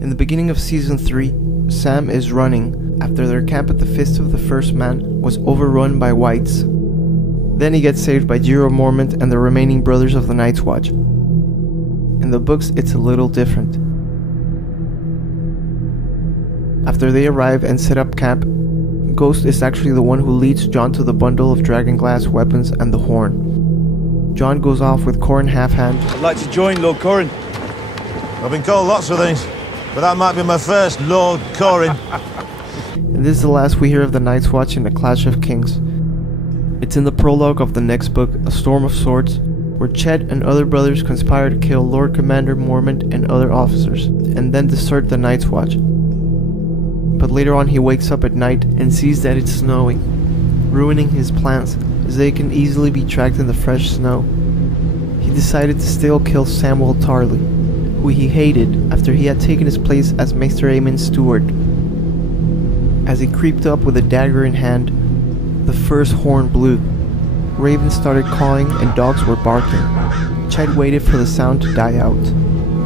In the beginning of Season 3, Sam is running after their camp at the Fist of the First Man was overrun by whites. Then he gets saved by Jiro Mormont and the remaining brothers of the Night's Watch. In the books, it's a little different. After they arrive and set up camp, Ghost is actually the one who leads John to the bundle of dragonglass weapons and the horn. John goes off with Corrin Halfhand. I'd like to join Lord Corrin. I've been called lots of things, but that might be my first, Lord Corrin. And this is the last we hear of the Night's Watch in the Clash of Kings. It's in the prologue of the next book, A Storm of Swords, where Chet and other brothers conspire to kill Lord Commander Mormont and other officers, and then desert the Night's Watch. But later on he wakes up at night and sees that it's snowing, ruining his plans, as they can easily be tracked in the fresh snow. He decided to still kill Samwell Tarly, who he hated after he had taken his place as Maester Aemon's steward. As he creeped up with a dagger in hand, the first horn blew. Ravens started cawing and dogs were barking. Chet waited for the sound to die out,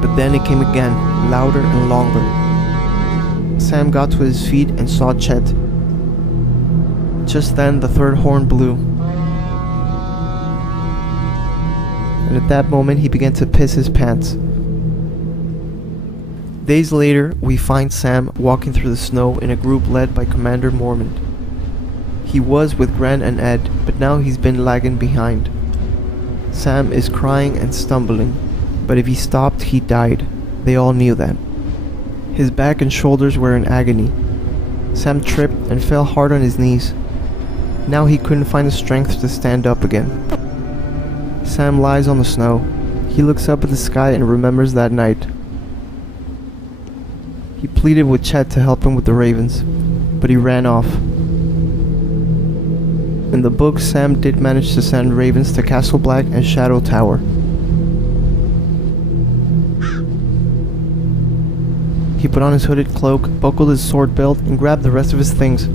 but then it came again, louder and longer. Sam got to his feet and saw Chet. Just then the third horn blew. And at that moment he began to piss his pants. Days later, we find Sam walking through the snow in a group led by Commander Mormont. He was with Gran and Ed, but now he's been lagging behind. Sam is crying and stumbling, but if he stopped, he died. They all knew that. His back and shoulders were in agony. Sam tripped and fell hard on his knees. Now he couldn't find the strength to stand up again. Sam lies on the snow. He looks up at the sky and remembers that night. He pleaded with Chet to help him with the ravens, but he ran off. In the book, Sam did manage to send ravens to Castle Black and Shadow Tower. He put on his hooded cloak, buckled his sword belt, and grabbed the rest of his things.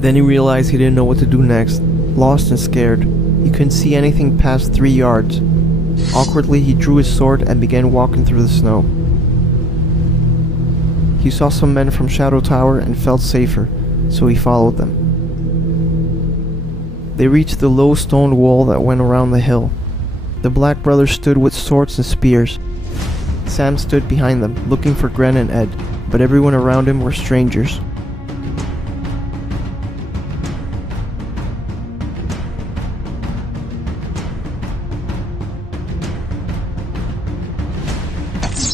Then he realized he didn't know what to do next. Lost and scared, he couldn't see anything past 3 yards. Awkwardly, he drew his sword and began walking through the snow. He saw some men from Shadow Tower and felt safer, so he followed them. They reached the low stone wall that went around the hill. The Black Brothers stood with swords and spears. Sam stood behind them, looking for Gren and Ed, but everyone around him were strangers.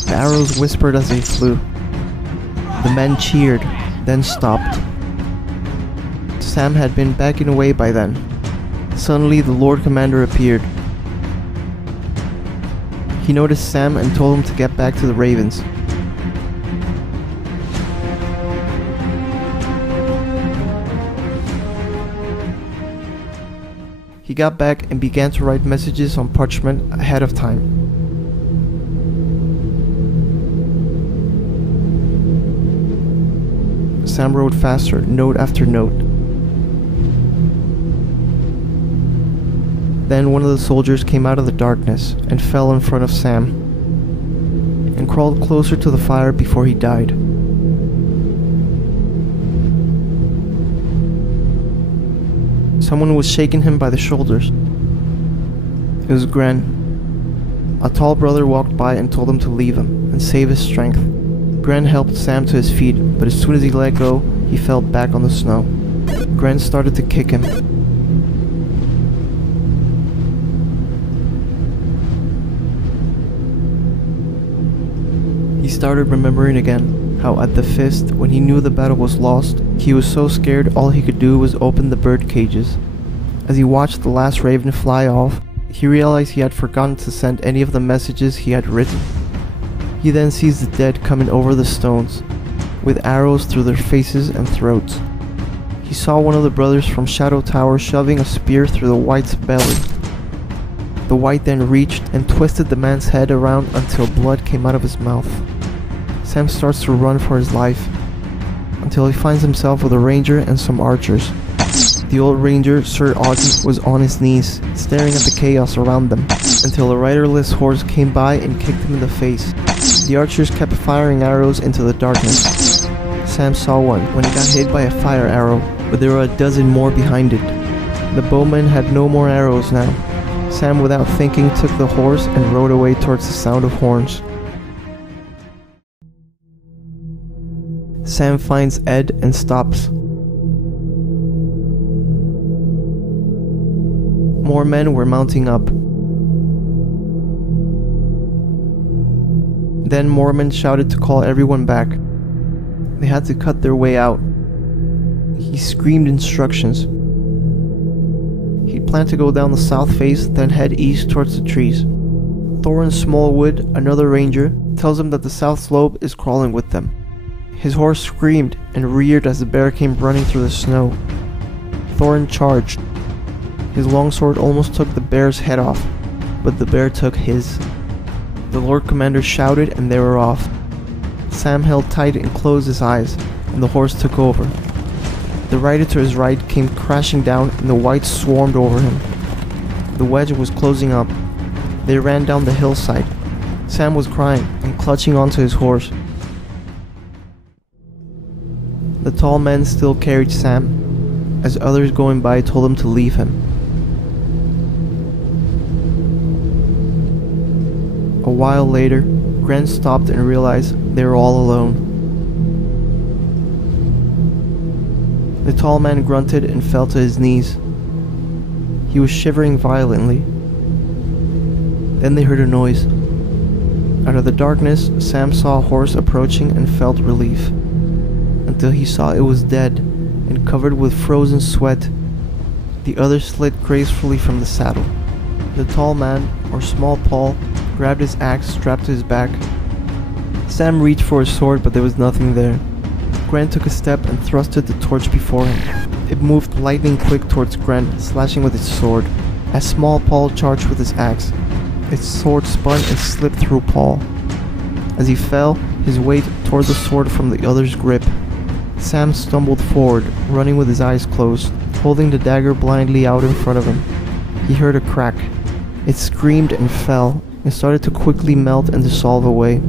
The arrows whispered as they flew. The men cheered, then stopped. Sam had been backing away by then. Suddenly, the Lord Commander appeared. He noticed Sam and told him to get back to the ravens. He got back and began to write messages on parchment ahead of time. Sam wrote faster, note after note. Then one of the soldiers came out of the darkness and fell in front of Sam and crawled closer to the fire before he died. Someone was shaking him by the shoulders. It was Gren. A tall brother walked by and told him to leave him and save his strength. Gren helped Sam to his feet, but as soon as he let go, he fell back on the snow. Gren started to kick him. He started remembering again how at the Fist, when he knew the battle was lost, he was so scared all he could do was open the bird cages. As he watched the last raven fly off, he realized he had forgotten to send any of the messages he had written. He then sees the dead coming over the stones, with arrows through their faces and throats. He saw one of the brothers from Shadow Tower shoving a spear through the White's belly. The White then reached and twisted the man's head around until blood came out of his mouth. Sam starts to run for his life, until he finds himself with a ranger and some archers. The old ranger, Sir Augie, was on his knees, staring at the chaos around them, until a riderless horse came by and kicked him in the face. The archers kept firing arrows into the darkness. Sam saw one when he got hit by a fire arrow, but there were a dozen more behind it. The bowmen had no more arrows now. Sam, without thinking, took the horse and rode away towards the sound of horns. Sam finds Ed and stops. More men were mounting up. Then Mormon shouted to call everyone back. They had to cut their way out. He screamed instructions. He planned to go down the south face, then head east towards the trees. Thorin Smallwood, another ranger, tells him that the south slope is crawling with them. His horse screamed and reared as the bear came running through the snow. Thorin charged. His longsword almost took the bear's head off, but the bear took his. The Lord Commander shouted and they were off. Sam held tight and closed his eyes, and the horse took over. The rider to his right came crashing down and the whites swarmed over him. The wedge was closing up. They ran down the hillside. Sam was crying and clutching onto his horse. The tall men still carried Sam, as others going by told him to leave him. A while later, Gren stopped and realized they were all alone. The tall man grunted and fell to his knees. He was shivering violently. Then they heard a noise. Out of the darkness, Sam saw a horse approaching and felt relief, until he saw it was dead and covered with frozen sweat. The other slid gracefully from the saddle. The tall man, or Small Paul, grabbed his axe strapped to his back. Sam reached for his sword, but there was nothing there. Gren took a step and thrusted the torch before him. It moved lightning quick towards Gren, slashing with its sword. As Small Paul charged with his axe, its sword spun and slipped through Paul. As he fell, his weight tore the sword from the other's grip. Sam stumbled forward, running with his eyes closed, holding the dagger blindly out in front of him. He heard a crack. It screamed and fell, and started to quickly melt and dissolve away.